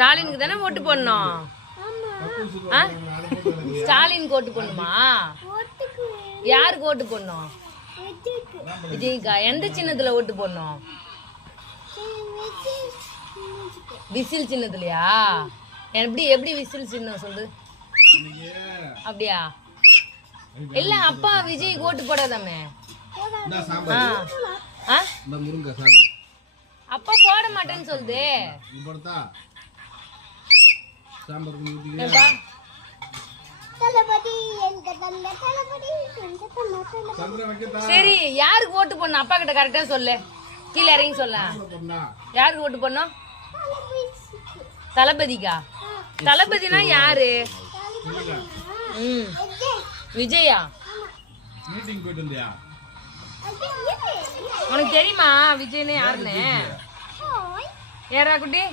ஸ்டாலினுக்கு தானே ஓட்டு போடணும். ஸ்டாலினுக்கு ஓட்டு போடணுமா? யாருக்கு ஓட்டு போடணும்? விஜய்க்கா. எந்த சின்னத்துல ஓட்டு போடணும்? விசில் சின்னத்துலயா? எப்படி எப்படி விசில் சின்னம் சொல்லு. அப்படியா? இல்ல அப்பா விஜய்க்கு ஓட்டு போடாதாமே. அப்பா போட மாட்டேன்னு சொல்லுது. சரி யாருக்கு ஓட்டு போடணும்? அப்பா கிட்ட கரெக்டா சொல்லு. கீழே இறங்கி சொல்ல. யாருக்கு ஓட்டு போடணும்? தளபதிக்கா? தளபதினா யாரு? விஜயா? மீட்டிங் போயிட்டு வந்தியா? உனக்கு தெரியுமா விஜய்னு யாருன்னு? யாரா குட்டி?